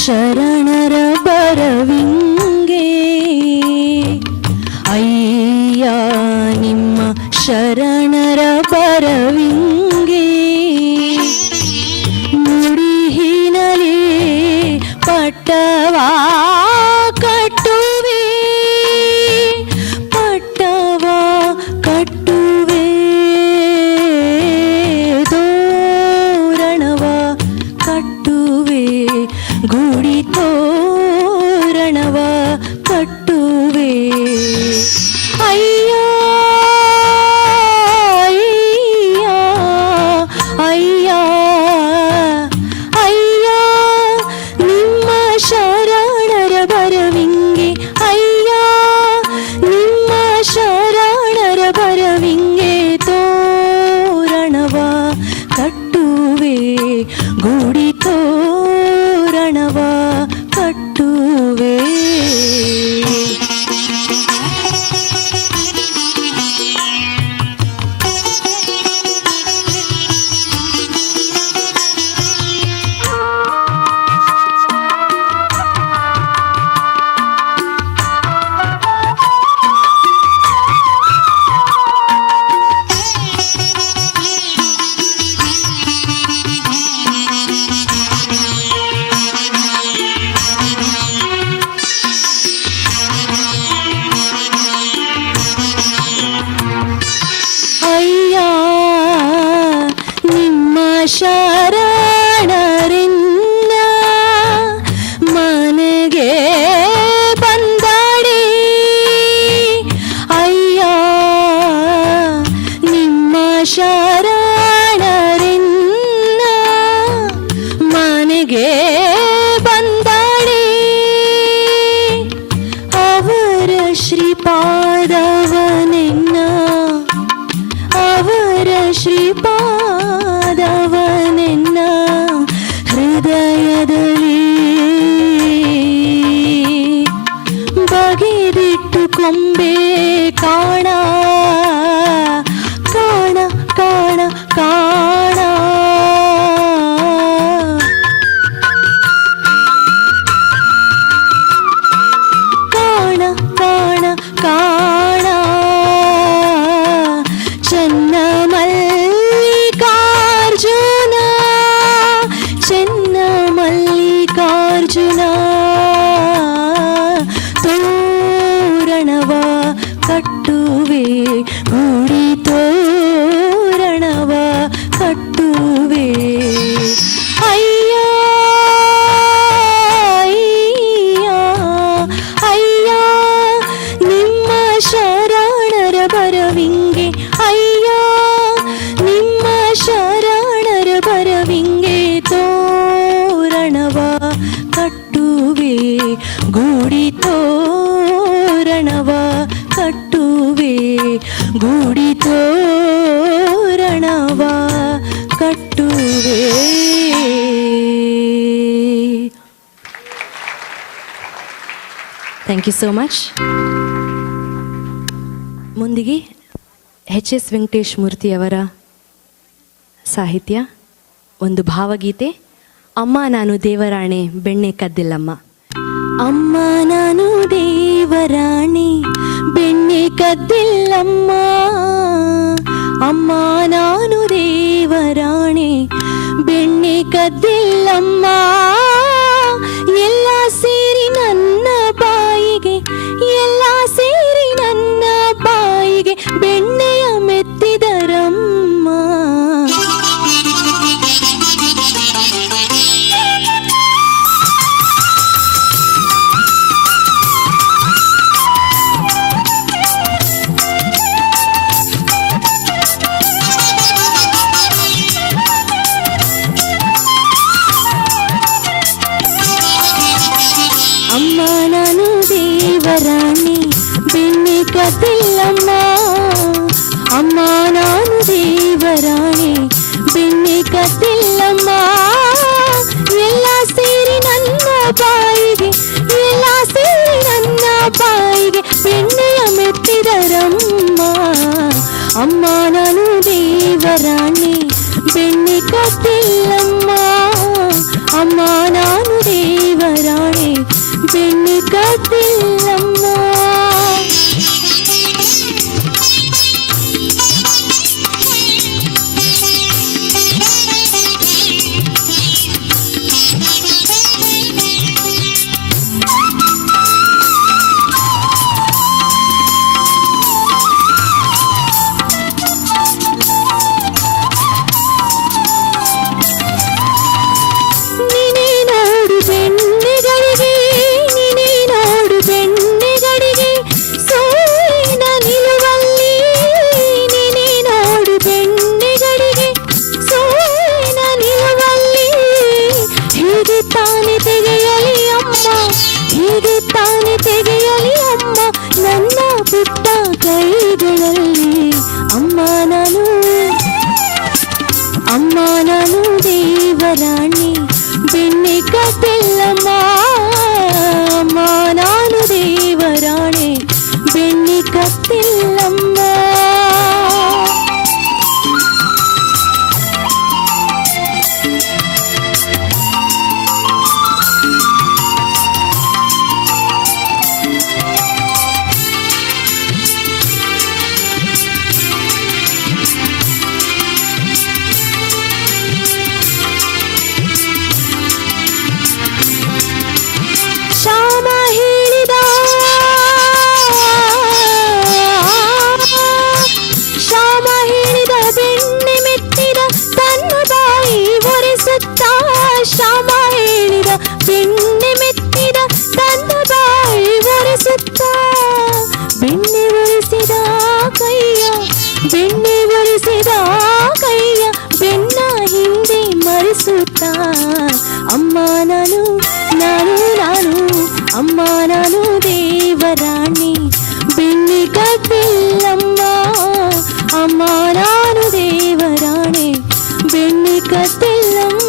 ಶರಣರ ಬರವಿಂಗೆ ಅಯ್ಯ ನಿಮ್ಮ ಶರಣರ ಬರವಿಂಗೆ ಮುಡಿಹಿನಲಿ ಪಟ್ಟವಾ ಕಟ್ಟುವೆ ಪಟ್ಟವಾ ಕಟ್ಟುವೆ ತೋರಣವ ಕಟ್ಟುವೆ ಗುಡಿ ತೋರಣವ ಕಟ್ಟುವೆ ಅಯ್ಯ ಅಯ್ಯ ಅಯ್ಯ ನಿಮ್ಮ ಶರಣರ ಬರವಿಂಗೆ ಅಯ್ಯ ನಿಮ್ಮ ಶರಣರ ಬರವಿಂಗೆ ತೋರಣವ ಕಟ್ಟುವೆ ಗುಡಿ ತೋರಣವ ಕಟ್ಟುವೆ ಶರಣರಿನ್ನ ಮನೆಗೆ ಬಂದಾಡಿ ಅಯ್ಯ ನಿಮ್ಮ ಶರಣರಿನ್ನ ಮನೆಗೆ ಬಂದಾಡಿ ಅವರ ಶ್ರೀಪಾದವನೆನ್ನ ಅವರ ಶ್ರೀಪಾದವನೆ ಥ್ಯಾಂಕ್ ಯು ಸೋ ಮಚ್. ಮುಂದಿಗೆ ಎಚ್.ಎಸ್. ವೆಂಕಟೇಶ್ ಮೂರ್ತಿಯವರ ಸಾಹಿತ್ಯ, ಒಂದು ಭಾವಗೀತೆ. ಅಮ್ಮ ನಾನು ದೇವರಾಣೆ ಬೆಣ್ಣೆ ಕದ್ದಿಲ್ಲಮ್ಮ. ಅಮ್ಮ ನಾನು ದೇವರಾಣೆ ಬೆಣ್ಣೆ ಕದ್ದಿಲ್ಲಮ್ಮ, ಅಮ್ಮ ನಾನು ದೇವರಾಣೆ ಬೆಣ್ಣೆ ಕದ್ದಿಲ್ಲಮ್ಮ. ಎಲ್ಲ ಸೇರಿ ನನ್ನ ಬಾಯಿಗೆ, ಎಲ್ಲ ಸೇರಿ ನನ್ನ ಬಾಯಿಗೆ ಬೆಣ್ಣೆಯ ಮೆತ್ತಿದರಮ್ಮ. ಅಮ್ಮ ನಾನು ದೇವರಾಣೆ ಬೆಣ್ಣೆ ಕದ್ದಿಲ್ಲಮ್ಮ, ಅಮ್ಮ ನಾನು ದೇವರಾಣೆ ಬೆಣ್ಣೆ ಕದ್ದಿಲ್ಲಮ್ಮ. ಎಲ್ಲ ಸೇರಿ ನನ್ನ ಬಾಯಿಗೆ, ಎಲ್ಲ ಸೇರಿ ನನ್ನ ಬಾಯಿಗೆ ಬೆಣ್ಣೆಯ ಮೆತ್ತಿದರಮ್ಮ. ಅಮ್ಮ ನಾನು ದೇವರಾಣೆ ಬೆಣ್ಣೆ ಕದ್ದಿಲ್ಲಮ್ಮ, ಅಮ್ಮ ನಾನು ದೇವರಾಣೆ ಬೆಣ್ಣೆ ಕದ್ದಿಲ್ಲಮ್ಮ. ಅಮ್ಮ ನಾನು ದೇವರಾಣೆ ಬೆಣ್ಣೆ ಕದ್ದಿಲ್ಲಮ್ಮ, ಅಮ್ಮ ನಾನು ದೇವರಾಣೆ ಬೆಣ್ಣೆ ಕದ್ದಿಲ್ಲಮ್ಮ. ಶ್ಯಾಮ ಹೇಳಿದ ಬೆಣ್ಣೆ ಮೆತ್ತಿದ ತನ್ನ ಬಾಯಿ ಒರೆಸುತ್ತ, ಬೆಣ್ಣೆ ಒರೆಸಿದ ಕೈಯ, ಬೆಣ್ಣೆ ಒರೆಸಿದ ಕೈಯ ಬೆನ್ನ ಹಿಂದೆ ಮರೆಸುತ್ತ. ಅಮ್ಮ ನಾನು ನಾನು ನಾನು ಅಮ್ಮ ನಾನು ದೇವರಾಣೆ ಬೆಣ್ಣೆ ಕದ್ದಿಲ್ಲಮ್ಮ, ಅಮ್ಮ ನಾನು ದೇವರಾಣೆ ಬೆಣ್ಣೆ ಕದ್ದಿಲ್ಲಮ್ಮ.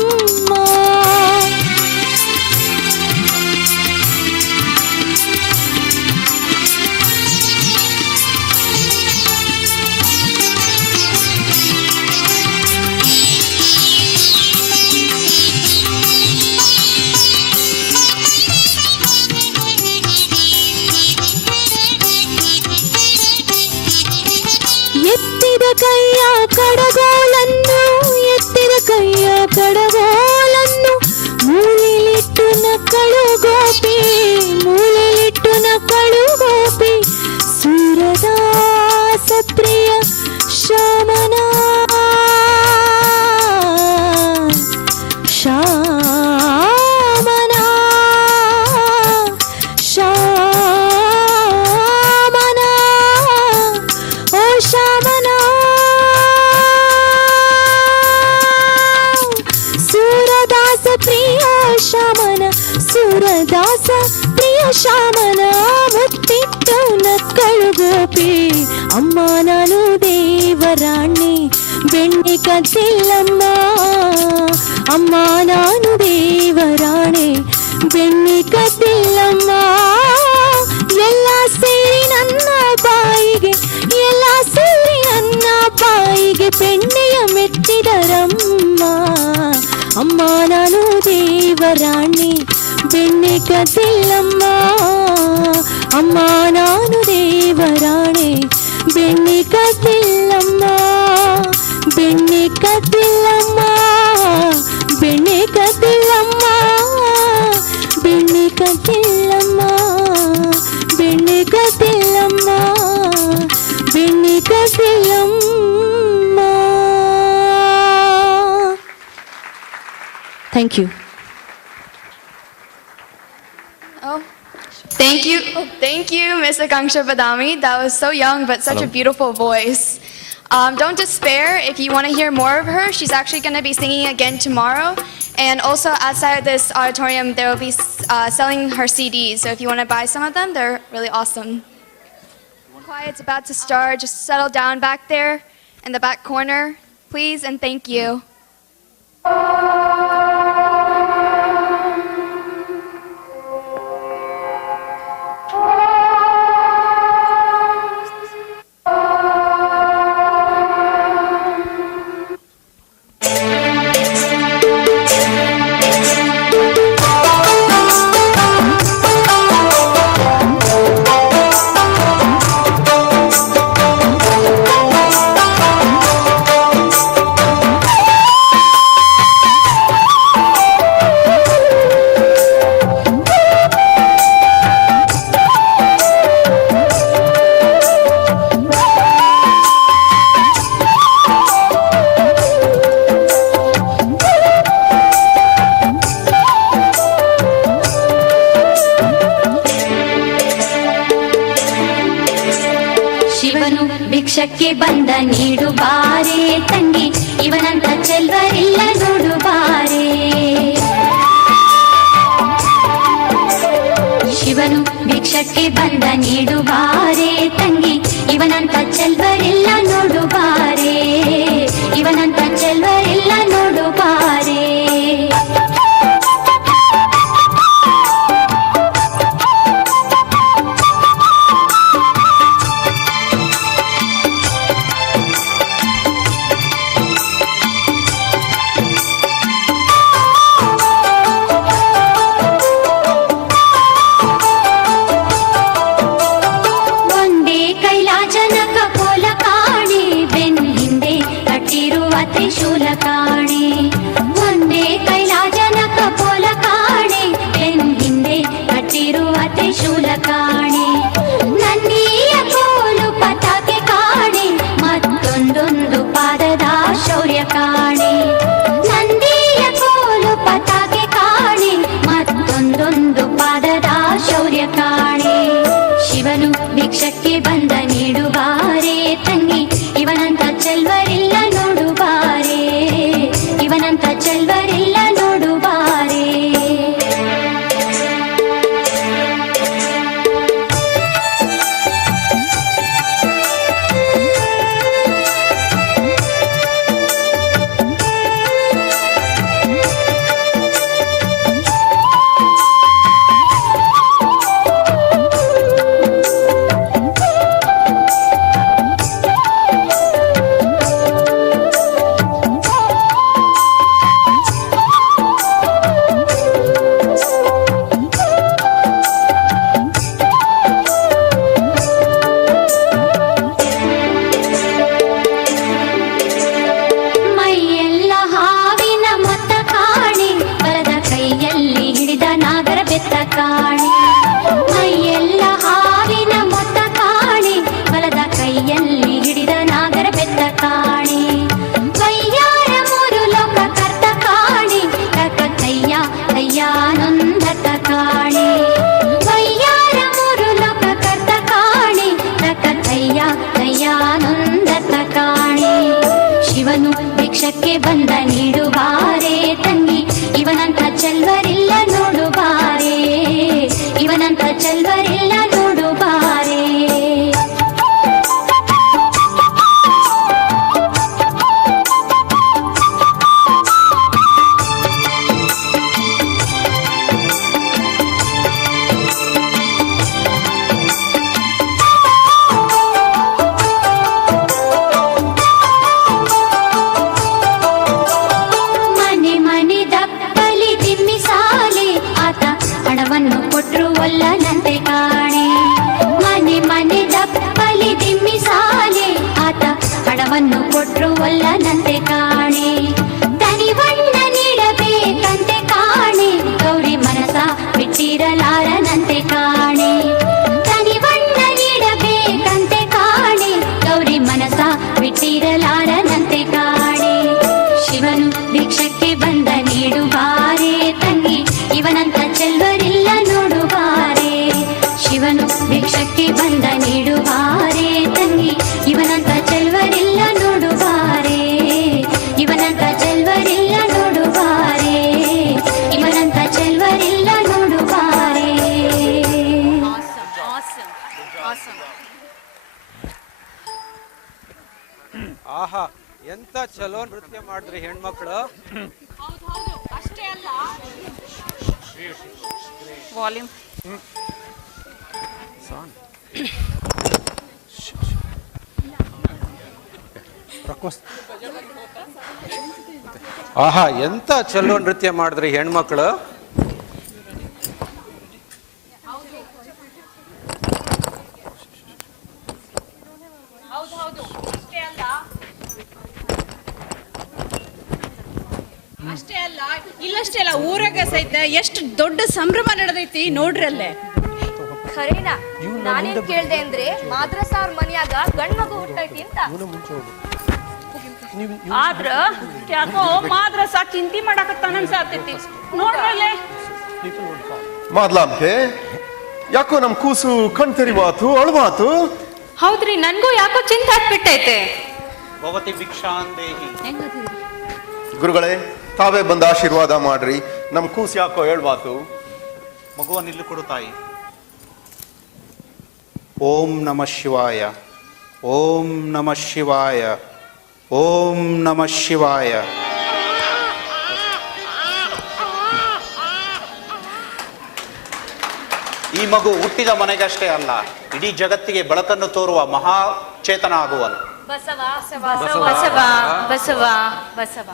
ಎತ್ತಿದ ಕೈಯ ಕಡಗೋಲನ್ನು, ಎತ್ತಿದ ಕೈಯ ಕಡಗೋಲನ್ನು ಮೂಲೆಲಿಟ್ಟು ನಕ್ಕಳು ಗೋಪಿ, ಮೂಲೆಲಿಟ್ಟು ನಕ್ಕಳು ಗೋಪಿ. ಸೂರದಾಸ ಪ್ರಿಯ ಶ್ಯಾಮನ ಶ್ಯಾಮನ ಶ್ಯಾಮನ ಓ ಶ್ಯಾಮನ, ಸೂರದಾಸ ಪ್ರಿಯ ಶ್ಯಾಮನ, ಸೂರದಾಸ ಪ್ರಿಯ ಶ್ಯಾಮನ ಮುತ್ತಿಟ್ಟು ನಕ್ಕಳು ಗೋಪಿ. ಅಮ್ಮ ನಾನು ದೇವರಾಣೆ ಬೆಣ್ಣೆ ಕದ್ದಿಲ್ಲಮ್ಮ, ಅಮ್ಮ ನಾನು ದೇವರಾಣೆ ಬೆಣ್ಣೆ ಕದ್ದಿಲ್ಲಮ್ಮ. ಬೆಣ್ಣೆಯ ಮೆತ್ತಿದರಮ್ಮ. ಅಮ್ಮ ನಾನು ದೇವರಾಣಿ ಬೆಣ್ಣೆ ಕದ್ದಿಲ್ಲಮ್ಮ. ಅಮ್ಮ ನಾನು ದೇವರಾಣಿ ಬೆಣ್ಣೆ ಕದ್ದಿಲ್ಲಮ್ಮ. ಬೆಣ್ಣೆ ಕದ್ದಿಲ್ಲಮ್ಮ. ಬೆಣ್ಣೆ ಕದ್ದಿಲ್ಲಮ್ಮ. ಬೆಣ್ಣೆ ಕದ್ದಿಲ್ಲಮ್ಮ. ಬೆಣ್ಣೆ ಕದ್ದಿಲ್ಲಮ್ಮ. ಬೆಣ್ಣೆ ಕದ್ದಿಲ್ಲಮ್ಮ. Thank you. Oh, thank you, Miss Akanksha Badami. That was so young, but such a beautiful voice. Don't despair. If you want to hear more of her, she's actually going to be singing again tomorrow. And also outside of this auditorium, there will be selling her CDs. So if you want to buy some of them, they're really awesome. Quiet's about to start. Just settle down back there in the back corner, please, and thank you. ಭಿಕ್ಷಕ್ಕೆ ಬಂದ ನೀಡು ಬಾರೆ ತಂಗಿ, ಇವನಂತ ಚೆಲ್ವರಿಲ್ಲ ನೋಡು ಬಾರೆ. ಶಿವನು ಭಿಕ್ಷಕ್ಕೆ ಬಂದ ನೀಡು ಬಾರೆ ತಂಗಿ, ಇವನಂತ ಚೆಲ್ವರಿಲ್ಲ ನೋಡು ಬಾರೆ. ಇವನಂತ ಚೆಲ್ವರಿಲ್ಲ ನೋಡು ಬಾರೆ. ತ್ರಿಶೂಲ ಕಾಣೆ ಒಂದೇ ಕೈಲಾಜನಕ ಪೋಲ ಕಾಣೆ, ಬೆನ್ ಹಿಂದೆ ಕಟ್ಟಿರುವ ತ್ರಿಶೂಲ ಕಾಣೆ. ನನ್ನಿಯ ಕೋಲು ಪತಾಕೆ ಕಾಣೆ, ಮತ್ತೊಂದೊಂದು ಪಾದದ ಶೌರ್ಯ ಕಾಣೆ. ನಂದಿಯ ಕೋಲು ಪತಾಕೆ ಕಾಣೆ, ಮತ್ತೊಂದೊಂದು ಪಾದದ ಶೌರ್ಯ ಕಾಣೆ. ಶಿವನು ಭಿಕ್ಷಕ್ಕೆ ಬಂದ ನೀಡು ಬಾರೆ ತಂಗಿ, ಇವನಂತ ಚೆಲ್ವರಿಲ್ಲ ನೋಡು ಬಾರೆ. ಇವನಂತ ಚೆಲ್ವರಿಲ್ಲ ನೋಡು ಬಾರೆ. ಭಿಕ್ಷಕ್ಕೆ ಬಂದ ನೀಡು ಬಾರೆ ತಂಗಿ, ಇವನಂತ ಚೆಲ್ವರಿಲ್ಲ ನೋಡು ಬಾರೆ. ಇವನಂತ ಚೆಲ್ವರಿಲ್ಲ ನೋಡು ಬಾರೆ. ಚಲೋ ನೃತ್ಯ ಮಾಡಿದ್ರಿ ಹೆಣ್ಮಕ್ಳು. ಅಷ್ಟೇ ಅಲ್ಲ ವಾಲ್ಯೂಮ್ ಆಹಾ, ಎಂತ ಚಲೋ ನೃತ್ಯ ಮಾಡಿದ್ರಿ ಹೆಣ್ಮಕ್ಳು. ಅಷ್ಟೇ ಅಲ್ಲ ಇಲ್ಲಷ್ಟೇ ಅಲ್ಲ ಊರಾಗ ಸಹಿತ ಎಷ್ಟು ದೊಡ್ಡ ಸಂಭ್ರಮ ನಡೆದೈತಿ ನೋಡ್ರಿ ಅಲ್ಲೇ. ಖರೇನಾ? ನಾನೇನ್ ಕೇಳ್ದೆ ಅಂದ್ರೆ ಮಾದ್ರಸ ಅವ್ರ ಮನ್ಯಾಗ ಗಂಡ್ ಮಗು ಹುಟ್ಟೈತಿ ಅಂತ. ಆದ್ರ ಯಾಕೋ ಮಾದ್ರಸ ಚಿಂತಿ ಮಾಡಕತ್ತಾನ ಅನ್ಸಾತೈತಿ ನೋಡ್ರಲ್ಲೇ. ಮಾದ್ಲಾಂಬೆ, ಯಾಕೋ ನಮ್ ಕೂಸು ಕಣ್ ತೆರಿವಾತು, ಅಳುವಾತು. ಹೌದ್ರಿ, ನನ್ಗೂ ಯಾಕೋ ಚಿಂತೆ ಹತ್ಬಿಟ್ಟೈತೆ. ಭವತಿ ಭಿಕ್ಷಾಂದೇಹಿ. ಗುರುಗಳೇ, ತಾವೇ ಬಂದ ಆಶೀರ್ವಾದ ಮಾಡ್ರಿ. ನಮ್ ಕೂಸು ಯಾಕೋ ಹೇಳ್ವಾತು. ಮಗುವನ್ನು ಇಲ್ಲಿ ಕೊಡು ತಾಯಿ. ಓಂ ನಮಃ ಶಿವಾಯ, ಓಂ ನಮಃ ಶಿವಾಯ, ಓಂ ನಮಃ ಶಿವಾಯ. ಈ ಮಗು ಹುಟ್ಟಿದ ಮನೆಗಷ್ಟೇ ಅಲ್ಲ, ಇಡೀ ಜಗತ್ತಿಗೆ ಬೆಳಕನ್ನು ತೋರುವ ಮಹಾಚೇತನ ಆಗುವನು. ಬಸವ ಬಸವ ಬಸವ ಬಸವ.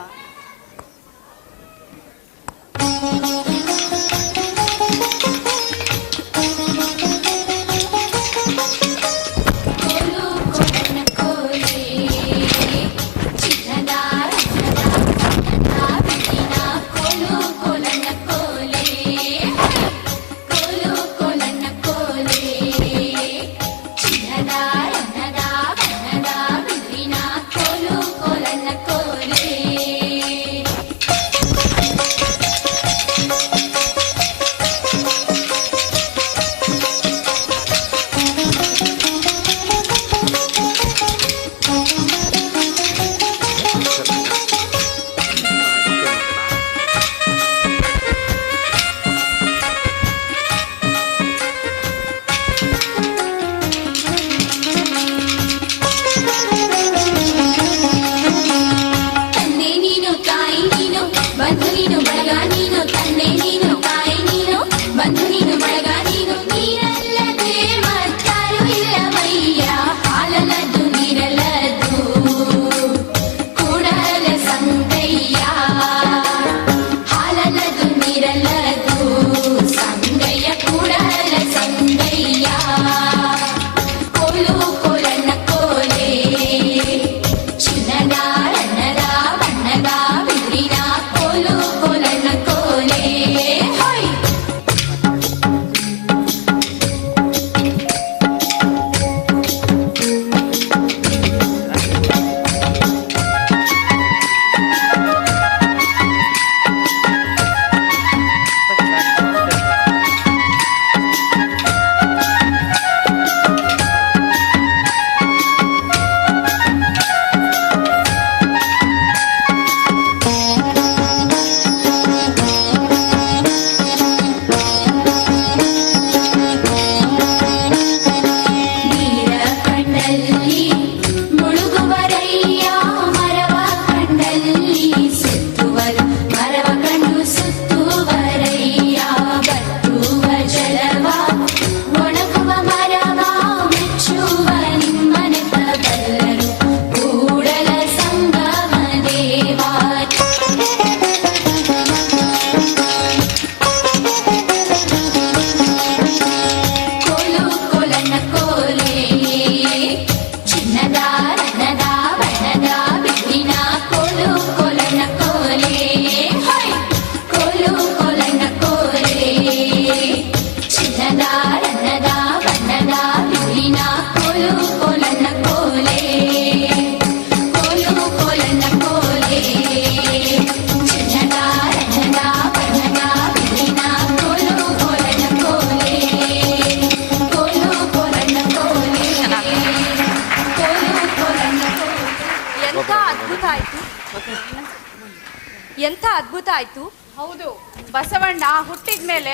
ಎಂಥ ಅದ್ಭುತ ಆಯ್ತು. ಹೌದು, ಬಸವಣ್ಣ ಹುಟ್ಟಿದ ಮೇಲೆ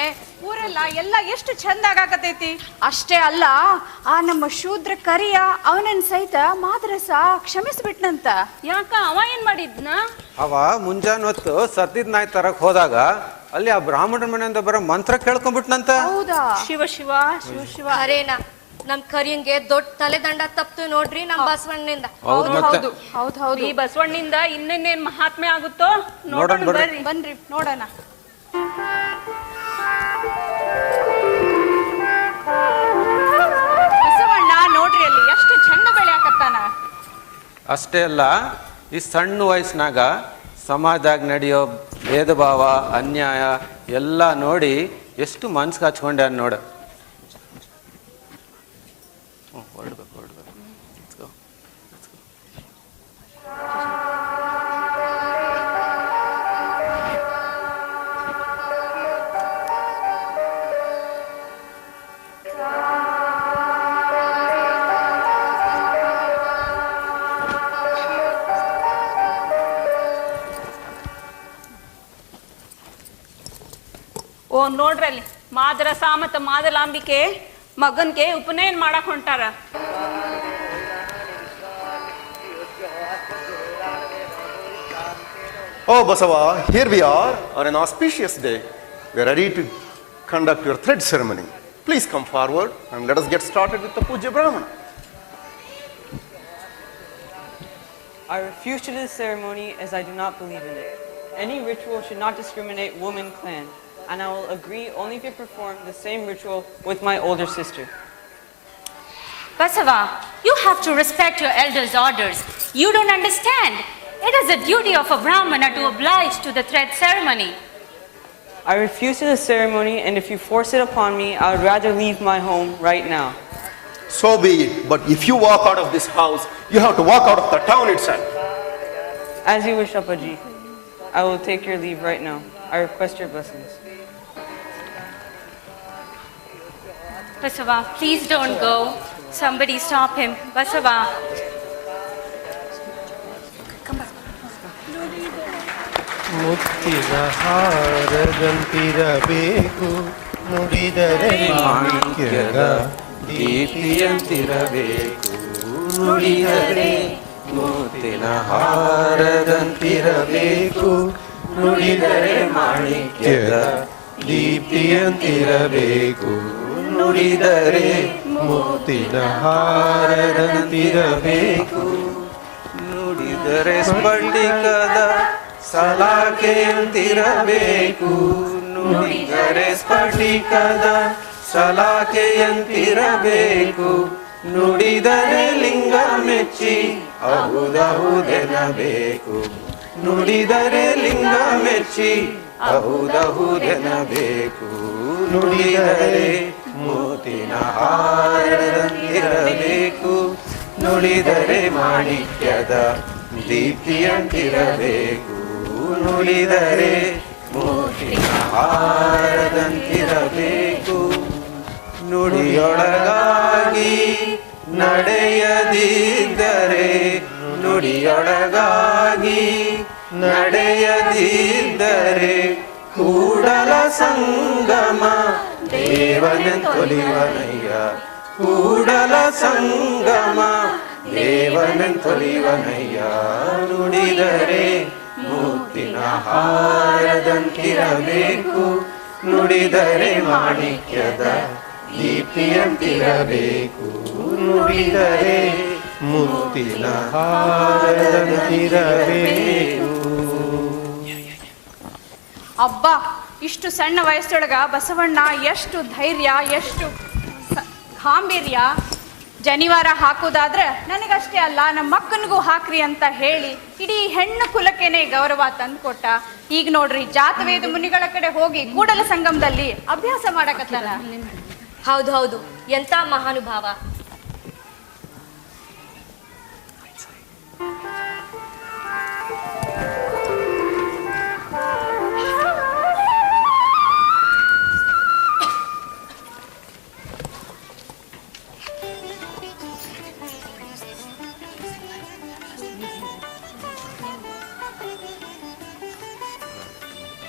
ಊರೆಲ್ಲ ಎಲ್ಲ ಎಷ್ಟು ಚಂದ ಆಗಾಕತೈತಿ. ಅಷ್ಟೇ ಅಲ್ಲ, ಆ ನಮ್ಮ ಶೂದ್ರ ಕರಿಯ ಅವನನ್ನ ಸಹಿತ ಮಾದ್ರಸ ಕ್ಷಮಿಸ್ಬಿಟ್ನಂತ. ಯಾಕ ಅವ ಏನ್ ಮಾಡಿದ್ನ? ಅವ ಮುಂಜಾನೆ ಹೊತ್ತು ಸತ್ತಿದ್ ನಾಯಿ ತರಕ್ ಹೋದಾಗ ಅಲ್ಲಿ ಆ ಬ್ರಾಹ್ಮಣನ ಮನೆಯಿಂದ ಬರೋ ಮಂತ್ರ ಕೇಳ್ಕೊಂಡ್ಬಿಟ್ನಂತ. ಹೌದಾ? ಶಿವ ಶಿವ ಶಿವ ಶಿವ. ಖರೇನಾ ನಮ್ ಕರಿಯಂಗೆ ದೊಡ್ಡ ತಲೆದಂಡ ತಪ್ತು ನೋಡ್ರಿ ನಮ್ ಬಸವಣ್ಣನಿಂದ. ಹೌದು ಮತ್ತೆ ಹೌದು. ಈ ಬಸವಣ್ಣಿಂದ ಇನ್ನೇನ್ ಮಹಾತ್ಮೆ ಆಗುತ್ತೋ ನೋಡೋಣ ನೋಡೋಣ ಬರ್ರಿ. ಬರ್ರಿ. ಬನ್ರಿ ನೋಡೋಣ. ಬಸವಣ್ಣ ನೋಡ್ರಿ ಅಲ್ಲಿ ಎಷ್ಟು ಚಂದ ಬೆಳೆಯಾಕತ್ತಾನ. ಅಷ್ಟೇ ಅಲ್ಲ, ಈ ಸಣ್ಣ ವಯಸ್ಸಿನಾಗ ಸಮಾಜದಾಗ ನಡೆಯೋ ಭೇದ ಭಾವ ಅನ್ಯಾಯ ಎಲ್ಲ ನೋಡಿ ಎಷ್ಟು ಮನ್ಸಿಗೆ ಹಚ್ಕೊಂಡೆ ನೋಡು. ಹೊರಡ್ಬೇಕು. ಓ ನೋಡ್ರಿ ಅಲ್ಲಿ ಮಾದರಸ ಮತ್ತ ಮಾದಲಾಂಬಿಕೆ ಮಗನ್ಗೆ ಉಪನಯನ ಮಾಡಕ್ ಹೊಂಟಾರ. Oh, Basava, here we are on an auspicious day. We are ready to conduct your thread ceremony. Please come forward and let us get started with the Puja Brahmana. I refuse to do this ceremony as I do not believe in it. Any ritual should not discriminate woman clan, and I will agree only if you perform the same ritual with my older sister. Basava, you have to respect your elders' orders. You don't understand. It is a duty of a Brahmana to oblige to the thread ceremony. I refuse to the ceremony, and if you force it upon me, I would rather leave my home right now. So be it. But if you walk out of this house, you have to walk out of the town itself. As you wish, Appaji. I will take your leave right now. I request your blessings. Basava, please don't go. Somebody stop him. Basava. ಮುತ್ತಿನ ಹಾರದಂತಿರಬೇಕು ನುಡಿದರೆ ಮಾಣಿಕ್ಯದ ದೀಪ್ತಿಯಂತಿರಬೇಕು, ನುಡಿದರೆ ಮುತ್ತಿನ ಹಾರದಂತಿರಬೇಕು, ನುಡಿದರೆ ಮಾಣಿಕ್ಯದ ದೀಪ್ತಿಯಂತಿರಬೇಕು, ನುಡಿದರೆ ಮುತ್ತಿನ ಹಾರದಂತಿರಬೇಕು, ನುಡಿದರೆ ಸ್ಫಟಿಕದ ಸಲಾಕೆಯಂತಿರಬೇಕು, ನುಡಿದರೆ ಸ್ಫಟಿಕದ ಸಲಾಕೆಯಂತಿರಬೇಕು, ನುಡಿದರೆ ಲಿಂಗ ಮೆಚ್ಚಿ ಅಹುದಹುದೆನಬೇಕು, ನುಡಿದರೆ ಲಿಂಗ ಮೆಚ್ಚಿ ಅಹುದಹುದೆನಬೇಕು, ನುಡಿದರೆ ಮೋತಿನ ಹಾರದಂತಿರಬೇಕು, ನುಡಿದರೆ ಮಾಣಿಕ್ಯದ ದೀಪ್ತಿಯಂತಿರಬೇಕು, ನುಡಿದರೆ ಮೋತಿನ ಹಾರದಂತಿರಬೇಕು, ನುಡಿಯೊಳಗಾಗಿ ನಡೆಯದಿದ್ದರೆ, ನುಡಿಯೊಳಗಾಗಿ ನಡೆಯದಿದ್ದರೆ ಕೂಡಲ ಸಂಗಮ ದೇವನೆಂತೊಲಿವನಯ್ಯ, ಕೂಡಲ ಸಂಗಮ ದೇವನೆಂತೊಲಿವನಯ್ಯ, ನುಡಿದರೆ ಮುತ್ತಿನ ಹಾರದಂತಿರಬೇಕು, ನುಡಿದರೆ ಮಾಣಿಕ್ಯದ ದೀಪ್ತಿಯಂತಿರಬೇಕು, ನುಡಿದರೆ ಮುತ್ತಿನ ಹಾರದಂತಿರಬೇಕು. ಅಬ್ಬಾ, ಇಷ್ಟು ಸಣ್ಣ ವಯಸ್ಸೊಳಗ ಬಸವಣ್ಣ ಎಷ್ಟು ಧೈರ್ಯ, ಎಷ್ಟು ಗಾಂಭೀರ್ಯ. ಜನಿವಾರ ಹಾಕೋದಾದ್ರೆ ನನಗಷ್ಟೇ ಅಲ್ಲ ನಮ್ಮ ಮಕ್ಕನಿಗೂ ಹಾಕ್ರಿ ಅಂತ ಹೇಳಿ ಇಡೀ ಹೆಣ್ಣು ಕುಲಕ್ಕೇನೆ ಗೌರವ ತಂದ್ಕೊಟ್ಟ. ಈಗ ನೋಡ್ರಿ ಜಾತವೇದ ಮುನಿಗಳ ಕಡೆ ಹೋಗಿ ಕೂಡಲ ಸಂಗಮದಲ್ಲಿ ಅಭ್ಯಾಸ ಮಾಡಕತ್ತಾನ. ಹೌದು ಎಂತ ಮಹಾನುಭಾವ.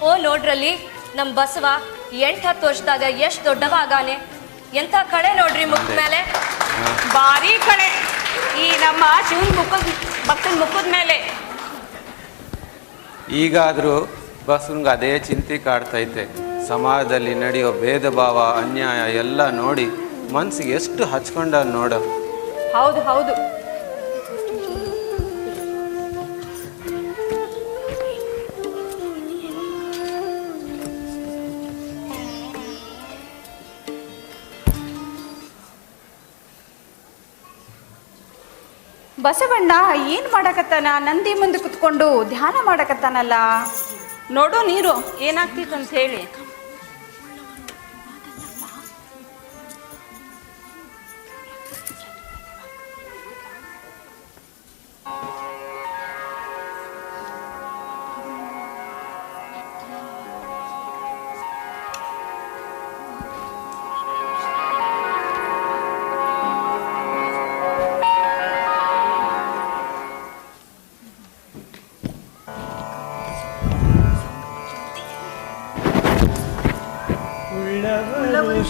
ಓ ನೋಡ್ರಲ್ಲಿ ನಮ್ಮ ಬಸವ 8-10 ವರ್ಷದಾಗ ಎಷ್ಟು ದೊಡ್ಡವ ಆಗಾನೆ. ಎಂಥ ಕಳೆ ನೋಡ್ರಿ ಮುಖದ ಮೇಲೆ. ಭಾರಿ ಕಳೆ ಈ ನಮ್ಮ ಶಿವನ್ ಭಕ್ತನ ಮುಖದ ಮೇಲೆ. ಈಗಾದರೂ ಬಸವನಿಗೆ ಅದೇ ಚಿಂತೆ ಕಾಡ್ತೈತೆ. ಸಮಾಜದಲ್ಲಿ ನಡೆಯೋ ಭೇದ ಭಾವ ಅನ್ಯಾಯ ಎಲ್ಲ ನೋಡಿ ಮನಸ್ಸಿಗೆ ಎಷ್ಟು ಹಚ್ಕೊಂಡ ನೋಡು. ಹೌದು ಹೌದು. ಬಸವಣ್ಣ ಏನ್ ಮಾಡಕತ್ತಾನ? ನಂದಿ ಮುಂದೆ ಕುತ್ಕೊಂಡು ಧ್ಯಾನ ಮಾಡಕತ್ತಾನಲ್ಲ. ನೋಡು ನೀರು ಏನಾಗ್ತಿತ್ತು ಅಂತ ಹೇಳಿ.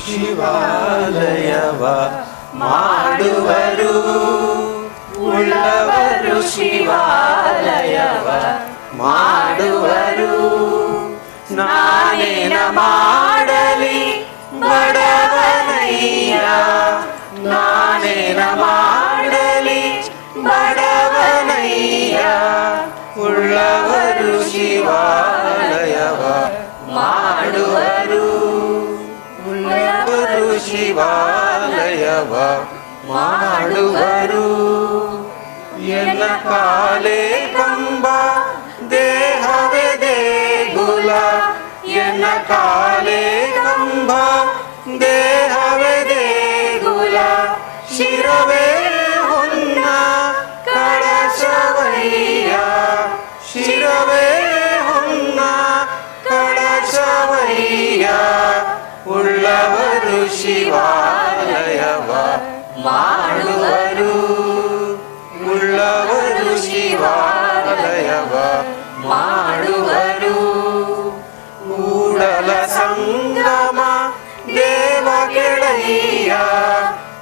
ಶಿವಾಲಯವ ಮಾಡುವರು, ಉಳ್ಳವರು ಶಿವಾಲಯವ ಮಾಡುವರು. ನಾನೇನ ಮಾಡಲಿ ಬಡವನಯ್ಯ, ನಾನೇನ ಮಾಡಲಿ ಬಡವನಯ್ಯ. ಉಳ್ಳವರು ಶಿವಾಲಯವ ಮಾಡುವರು, ಉಳ್ಳವರು ಶಿವಾಲಯವ ಮಾಡುವರು. ಎನ್ನ ಕಾಲೇ ಕಂಬ ದೇಹವೇ ದೇಗುಲ, ಎನ್ನ ಕಾಲೇ ಕಂಬ ದೇಹವೇ ದೇಗುಲ. ಶಿರವೇ ಹೊನ್ನ ಕಳಶವಯ್ಯ, ಶಿರವೇ ಹೊನ್ನ ಕಳಶವಯ್ಯ. ಉಳ್ಳವರು ಶಿವಾಲಯವ ಮಾಡುವರು, ಉಳ್ಳವರು ಶಿವಾಲಯವ ಮಾಡುವರು. ಕೂಡಲ ಸಂಗಮ ದೇವ ಕೆಳಯ್ಯ,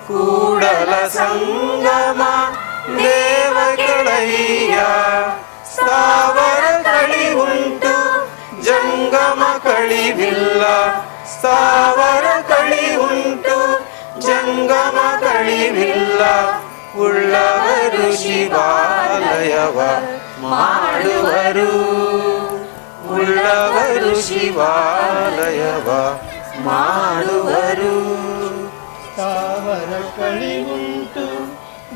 ಕೂಡಲ ಸಂಗಮ ದೇವ ಕೆಳಯ್ಯ. ಸ್ಥಾವರ ಕಳಿವುಂಟು ಜಂಗಮ ಕಳಿವಿಲ್ಲ, ಸ್ಥಾವರ ಕಳಿವುಂಟು ಜಂಗಮ ಕಳಿವಿಲ್ಲ. ಉಳ್ಳವರು ಶಿವಾಲಯವ ಮಾಡುವರು, ಉಳ್ಳವರು ಶಿವಾಲಯವ ಮಾಡುವರು. ಸ್ಥಾವರ ಕಳಿವುಂಟು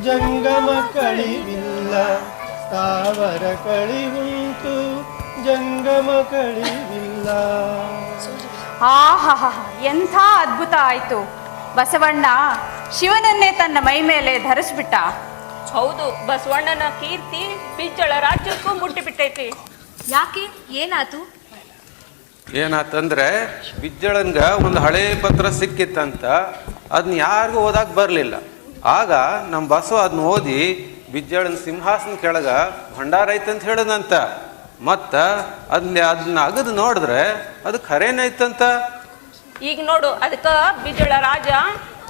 ಜಂಗಮ ಕಳಿವಿಲ್ಲ, ಸ್ಥಾವರ ಕಳಿವುಂಟು ಜಂಗಮ ಕಳಿವಿಲ್ಲ. ಆಹಾ, ಎಂಥ ಅದ್ಭುತ ಆಯ್ತು. ಬಸವಣ್ಣ ಶಿವನನ್ನೇ ತನ್ನ ಮೈ ಮೇಲೆ ಧರಿಸ್ಬಿಟ್ಟ. ಹೌದು, ಬಸವಣ್ಣನ ಕೀರ್ತಿ ಬಿಜ್ಜಳ ರಾಜ್ಯಕ್ಕೂ ಮುಟ್ಟಿಬಿಟ್ಟೈತಿ. ಯಾಕೆ ಏನಾತು? ಏನಾತಂದ್ರೆ ಬಿಜ್ಜಳನ್ಗ ಒಂದು ಹಳೆ ಪತ್ರ ಸಿಕ್ಕಿತ್ತಂತ, ಅದನ್ನ ಯಾರಿಗೂ ಓದಾಕ್ ಬರಲಿಲ್ಲ. ಆಗ ನಮ್ಮ ಬಸವ ಅದನ್ನ ಓದಿ ಬಿಜ್ಜಳನ ಸಿಂಹಾಸನ ಕೆಳಗ ಭಂಡಾರ ಐತಂತ ಹೇಳದಂತ. ಮತ್ತ ಅದನ್ನ ಅಗದು ನೋಡಿದ್ರೆ ಅದು ಖರೇನೈತಂತ. ಈಗ ನೋಡು, ಅದಕ್ಕ ಬಿಜ್ಜಳ ರಾಜ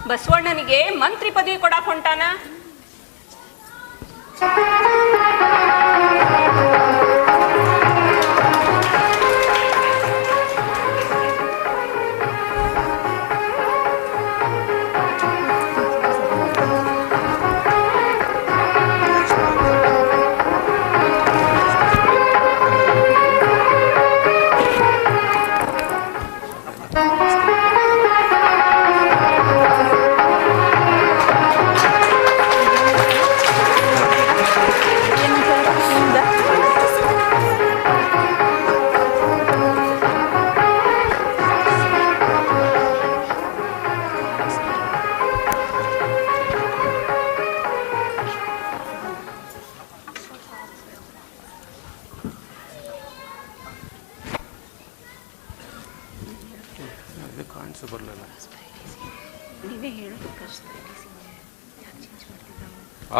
ಬಸವಣ್ಣನಿಗೆ ಮಂತ್ರಿ ಪದವಿ ಕೊಡಾಕ್ ಹೊಂಟಾನ.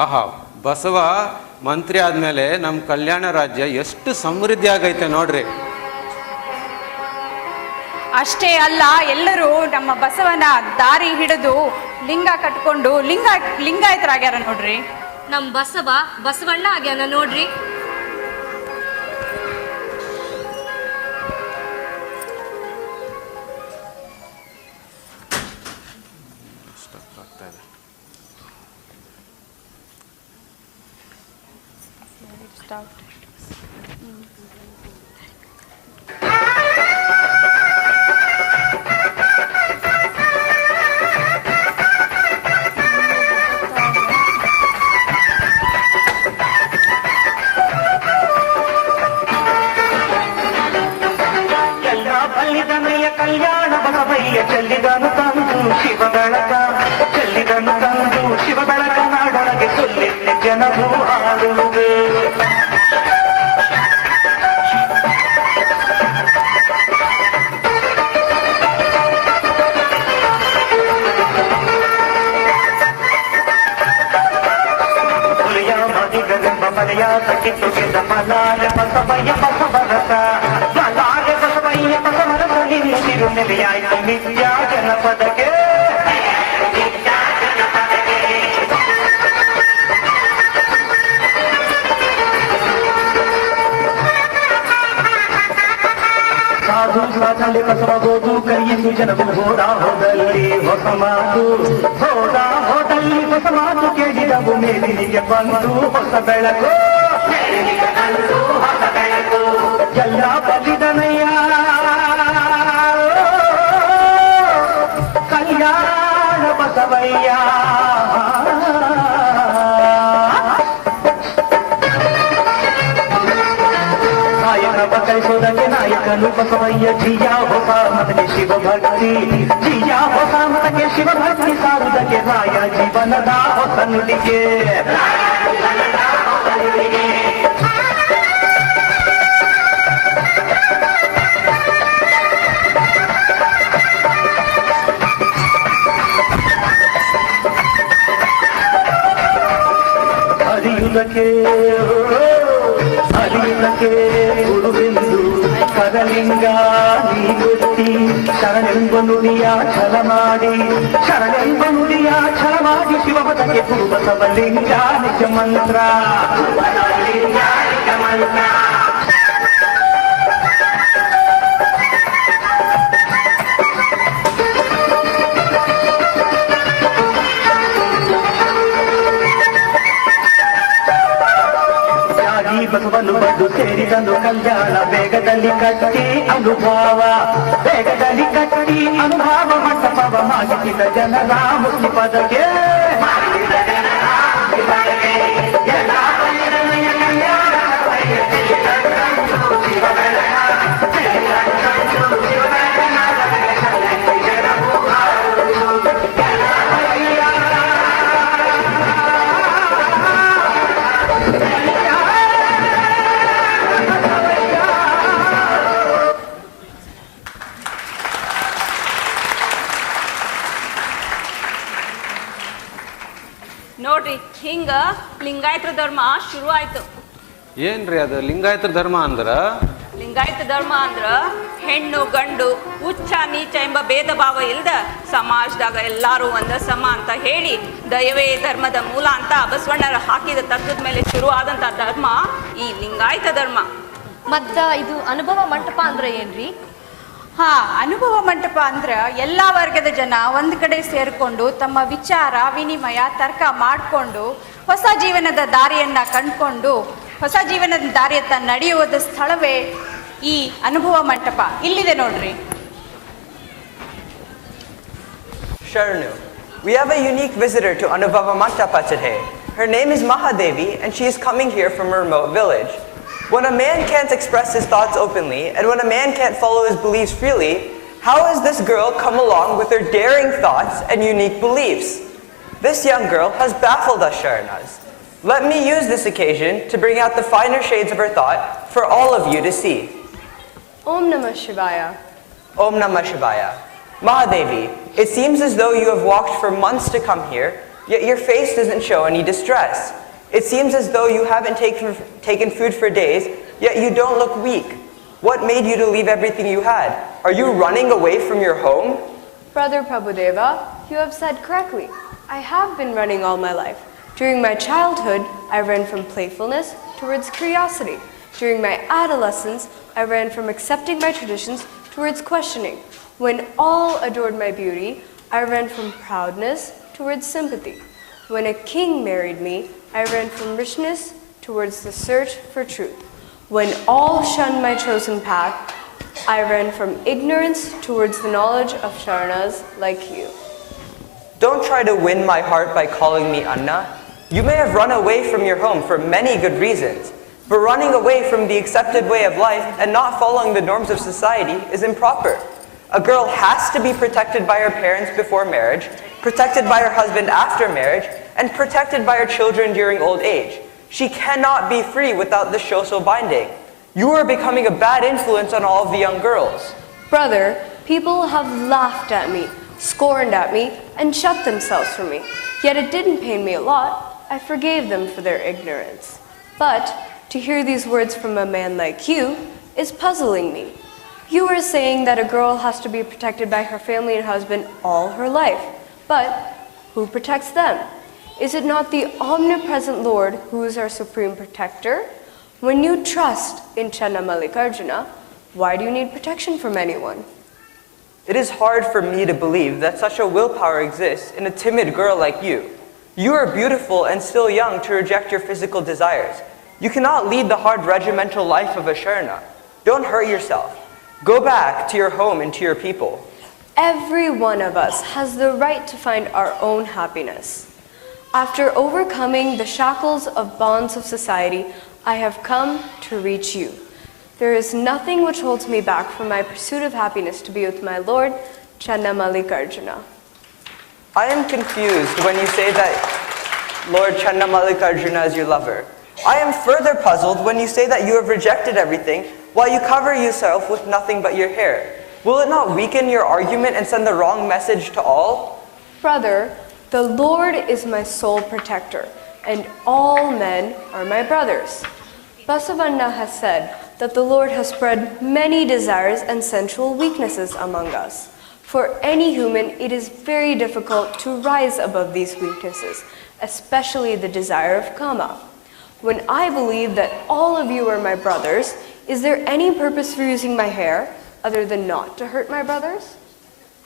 ಆಹಾ, ಬಸವ ಮಂತ್ರಿ ಆದ್ಮೇಲೆ ನಮ್ಮ ಕಲ್ಯಾಣ ರಾಜ್ಯ ಎಷ್ಟು ಸಮೃದ್ಧಿ ಆಗೈತೆ ನೋಡ್ರಿ. ಅಷ್ಟೇ ಅಲ್ಲ, ಎಲ್ಲರೂ ನಮ್ಮ ಬಸವನ ದಾರಿ ಹಿಡಿದು ಲಿಂಗ ಕಟ್ಕೊಂಡು ಲಿಂಗಾಯತರಾಗ್ಯಾರ ನೋಡ್ರಿ. ನಮ್ ಬಸವಣ್ಣ ಆಗ್ಯಾನ ನೋಡ್ರಿ. ಕಲ್ಯಾಣ ಬಸವಯ್ಯ ಚೆಲ್ಲಿದನು ತಂದು ಶಿವ ಬೆಳಕ, ಚೆಲ್ಲಿದನು ತಂದು ಶಿವ ಬೆಳಕ, ನಾಡೊಳಗೆ ಕೊಲ್ಲಿನ ಜನರು ಹಾಡುವುದು. ಹುಲಿಯ ಮದಿಗರೆಂಬ ಮಲೆಯ ಕಟ್ಟಿತ್ತು ಗೆದ್ದ ಮಲಾಲ ಬಸವಯ್ಯ ಬಸವರಸ, ಮಲಾಲ ಬಸವಯ್ಯ ಬಸವರಸ ತಿರುನೆಲೆಯಾಯ್ತು ವಿದ್ಯಾ ಜನಪದಕ್ಕೆ. ಸಾಧು ಸಾಧನೆ ಬಸವಗೋದು ಕಲಿಯಿತು ಜನರು ಹೋದ ಹೋದಲ್ಲಿ ಹೊಸ ಮಾತು, ಹೋದ ಹೋದಲ್ಲಿ ಹೊಸ ಮಾತು ಕೇಳಿದವು ಮೇಲಿನಿಗೆ ಬಂದು ಹೊಸ ಬೆಳಕು, ಹೊಸ ಬೆಳಕು ಎಲ್ಲ ಬಲಿದನಯ್ಯ ಕಲ್ಯಾಣ ಬಸವಯ್ಯ. ನಾಯಕ ಬಕೈಸೋದಕ್ಕೆ ನಾಯಕನು ಬಸವಯ್ಯ, ಜಿಯ ಹೊಸ ಮತಕ್ಕೆ ಶಿವಭಕ್ತಿ, ಜಿಯ ಹೊಸ ಮತಕ್ಕೆ ಶಿವಭಕ್ತಿ ಸಾರುವುದಕ್ಕೆ ರಾಯ ಜೀವನದ ಹೊಸ ನುಡಿಗೆ. ಅರಿಯುವುದಕ್ಕೆ ಗುರುವೆಂದು ಕರಲಿಂಗ ನೀ ಗೊತ್ತಿ, ಶರಣೆಂಬ ನುಡಿಯ ಛಲ ಮಾಡಿ, ಶರಣೆಂಬ ನುಡಿಯ ಛಲ ಮಾಡಿ ಶಿವಪದಕ್ಕೆ ಗುರು ಬಸವಲಿಂಗ ನಿಜ ಮಂತ್ರ, ನಿಜ ಮಂತ್ರ. ಬಸವನು ಬಂದು ಸೇರಿದನು ಕಲ್ಯಾಣ, ಬೇಗದಲ್ಲಿ ಕಟ್ಟಿ ಅನುಭವ, ಬೇಗದಲ್ಲಿ ಕಟ್ಟಿ ಅನುಭವ ಮಂಟಪವ ಮಾಡಿಸಿದ ಜನರ ಮುಕ್ತಿ ಪದಕ್ಕೆ. ನೋಡ್ರಿ, ಹಿಂಗ ಲಿಂಗಾಯತ ಧರ್ಮ ಶುರು ಆಯ್ತು. ಏನ್ರಿ ಅದು ಲಿಂಗಾಯತ ಧರ್ಮ ಅಂದ್ರ? ಲಿಂಗಾಯತ ಧರ್ಮ ಅಂದ್ರ ಹೆಣ್ಣು ಗಂಡು ಉಚ್ಚ ನೀಚ ಎಂಬ ಭೇದ ಭಾವ ಇಲ್ದ ಸಮಾಜದಾಗ ಎಲ್ಲಾರು ಒಂದ ಸಮ ಅಂತ ಹೇಳಿ ದಯವೇ ಧರ್ಮದ ಮೂಲ ಅಂತ ಬಸವಣ್ಣರು ಹಾಕಿದ ತತ್ವದ ಮೇಲೆ ಶುರು ಆದಂತ ಧರ್ಮ ಈ ಲಿಂಗಾಯತ ಧರ್ಮ. ಮತ್ತ ಇದು ಅನುಭವ ಮಂಟಪ ಅಂದ್ರೆ ಏನ್ರಿ? ಅನುಭವ ಮಂಟಪ ಅಂದ್ರ ಎಲ್ಲಾ ವರ್ಗದ ಜನ ಒಂದ್ ಕಡೆ ಸೇರ್ಕೊಂಡು ತಮ್ಮ ವಿಚಾರ ವಿನಿಮಯ ತರ್ಕ ಮಾಡಿಕೊಂಡು ಹೊಸ ಜೀವನದ ದಾರಿಯನ್ನ ಕಂಡ್ಕೊಂಡು ಹೊಸ ಜೀವನದ ದಾರಿಯತ್ತ ನಡೆಯುವುದ ಸ್ಥಳವೇ ಈ ಅನುಭವ ಮಂಟಪ. ಇಲ್ಲಿದೆ ನೋಡ್ರಿ. Sharnu, we have a unique visitor to Anubhava Mantapa today. Her name is Mahadevi and she is coming here from a remote village. When a man can't express his thoughts openly, and when a man can't follow his beliefs freely, how has this girl come along with her daring thoughts and unique beliefs? This young girl has baffled us Sharnas. Let me use this occasion to bring out the finer shades of her thought for all of you to see. Om Namah Shivaya. Om Namah Shivaya. Mahadevi, it seems as though you have walked for months to come here, yet your face doesn't show any distress. It seems as though you haven't taken food for days, yet you don't look weak. What made you to leave everything you had? Are you running away from your home? Brother Prabhudeva, you have said correctly. I have been running all my life. During my childhood, I ran from playfulness towards curiosity. During my adolescence, I ran from accepting my traditions towards questioning. When all adored my beauty, I ran from proudness towards sympathy. When a king married me, I ran from richness towards the search for truth. When all shunned my chosen path, I ran from ignorance towards the knowledge of Sharanas like you. Don't try to win my heart by calling me Anna. You may have run away from your home for many good reasons, but running away from the accepted way of life and not following the norms of society is improper. A girl has to be protected by her parents before marriage, protected by her husband after marriage, and protected by her children during old age. She cannot be free without the Shoso binding. You are becoming a bad influence on all of the young girls. Brother, people have laughed at me, scorned at me, and shut themselves from me. Yet it didn't pain me a lot. I forgave them for their ignorance. But to hear these words from a man like you is puzzling me. You are saying that a girl has to be protected by her family and husband all her life. But who protects them? Is it not the omnipresent Lord who is our supreme protector? When you trust in Channa Mallikarjuna, why do you need protection from anyone? It is hard for me to believe that such a willpower exists in a timid girl like you. You are beautiful and still young to reject your physical desires. You cannot lead the hard regimental life of a Sharna. Don't hurt yourself. Go back to your home and to your people. Every one of us has the right to find our own happiness. After overcoming the shackles of bonds of society, I have come to reach you. There is nothing which holds me back from my pursuit of happiness to be with my Lord, Channa Mallikarjuna. I am confused when you say that Lord Channa Mallikarjuna is your lover. I am further puzzled when you say that you have rejected everything while you cover yourself with nothing but your hair. Will it not weaken your argument and send the wrong message to all? Brother, the Lord is my sole protector, and all men are my brothers. Basavanna has said that the Lord has spread many desires and sensual weaknesses among us. For any human, it is very difficult to rise above these weaknesses, especially the desire of kama. When I believe that all of you are my brothers, is there any purpose for using my hair other than not to hurt my brothers?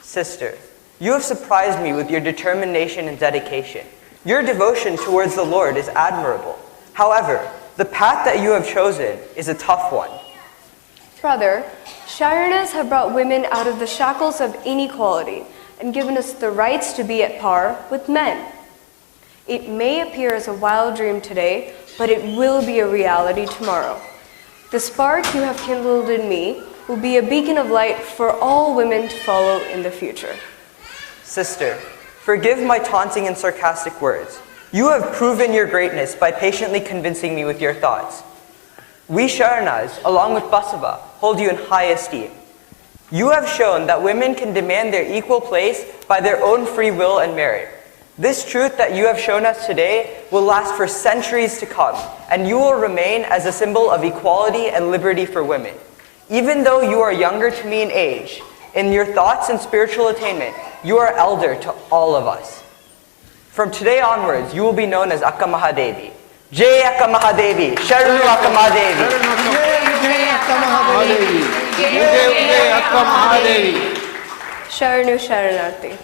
Sister, you have surprised me with your determination and dedication. Your devotion towards the Lord is admirable. However, the path that you have chosen is a tough one. Brother, Sharanas have brought women out of the shackles of inequality and given us the rights to be at par with men. It may appear as a wild dream today, but it will be a reality tomorrow. The spark you have kindled in me will be a beacon of light for all women to follow in the future. Sister, forgive my taunting and sarcastic words. You have proven your greatness by patiently convincing me with your thoughts. We Sharanas, along with Basava, hold you in high esteem. You have shown that women can demand their equal place by their own free will and merit. This truth that you have shown us today will last for centuries to come, and you will remain as a symbol of equality and liberty for women. Even though you are younger to me in age, in your thoughts and spiritual attainment, you are elder to all of us. From today onwards, you will be known as Akka Mahadevi. Jai Akka Mahadevi, Sharanu Akka Mahadevi. Jai Akka Mahadevi. Sharanu Sharanarthi.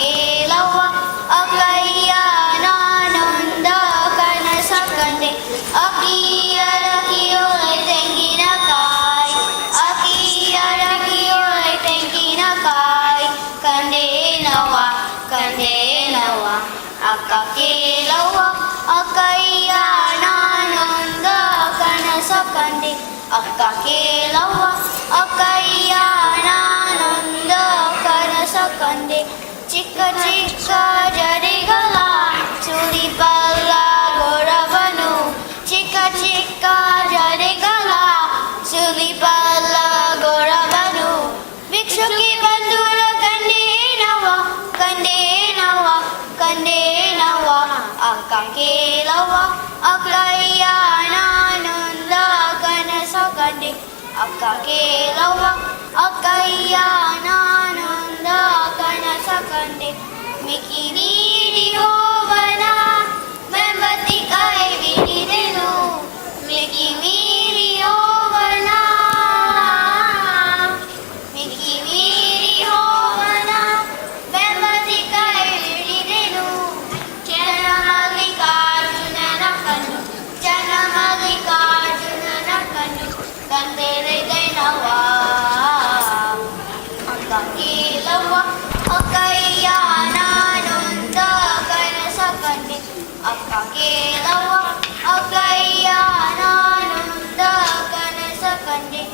ಕೇಳವ್ವ ಅಕ್ಕಯ್ಯ ನಾನೊಂದ ಕನಸ ಕಂಡೆ ಅಕ್ಕಿಯರ ಕಿಯೋಳೆ ತೆಂಗಿನಕಾಯಿ ಅಕ್ಕಿಯರ ಕಿಯೋಳೆ ತೆಂಗಿನಕಾಯಿ ಕಂಡೇನವ್ವ ಕಂಡೇನವ್ವ ಅಕ್ಕ ಕೇಳವ್ವ ಅಕ್ಕಯ್ಯ ನಾನೊಂದ ಕನಸ ಕಂಡೆ ಅಕ್ಕ ಕೇಳವ್ವ ಅಕ್ಕಯ್ಯ ನಾನೊಂದ ಕನಸ ಕಂಡೆ ಚಿಕ್ಕ ಚಿಕ್ಕ ಜಡಿಗಳ ಸುರಿಪಲ್ಲ ಗೊರವನು ಚಿಕ್ಕ ಚಿಕ್ಕ ಜಡಿಗಳ ಸುರಿಪಲ್ಲ ಗೊರವನು ಭಿಕ್ಷುಕಿ ಬಂಧುರ ಕಂಡೇನವ್ವ ಕಂಡೇನವ್ವ ಕಂಡೇನವ್ವ ಅಕ್ಕ ಕೇಳವ್ವ ಅಕ್ಕಯ್ಯ ನಾನೊಂದ ಕನಸ ಕಂಡೆ ಅಕ್ಕ ಕೇಳವ್ವ ಅಕ್ಕಯ್ಯ ನಾನೊಂದ ಕನಸ ಕಂಡೆ ಮಿಕ್ಕಿ ನೀಡಿ ಹೋವನ ಮೆಂಬತ್ತಿ ಕೈ ಬಿಡಿದೆನು ಮಿಕ್ಕಿ ಮೀರಿ ಹೋವನ ಮಿಕ್ಕಿ ಮೀರಿ ಹೋವನ ಮೆಂಬತ್ತಿ ಕೈ ಬಿಡಿದೆನು ಮಲ್ಲಿಕಾರ್ಜುನನ ಕಣ್ಣು ಜನ ಮಲ್ಲಿಕಾರ್ಜುನನ ಕಣ್ಣು ತಂದೆರೆದೆನವ್ವ ಅಕ್ಕ ಕೇಳವ್ವ ಅಕ್ಕಯ್ಯ ನಾನೊಂದ ಕನಸ ಕಂಡೆ ಅಕ್ಕ ಕೇಳವ್ವ ಅಕ್ಕಯ್ಯ ನಾನೊಂದ ಕನಸ ಕಂಡೆ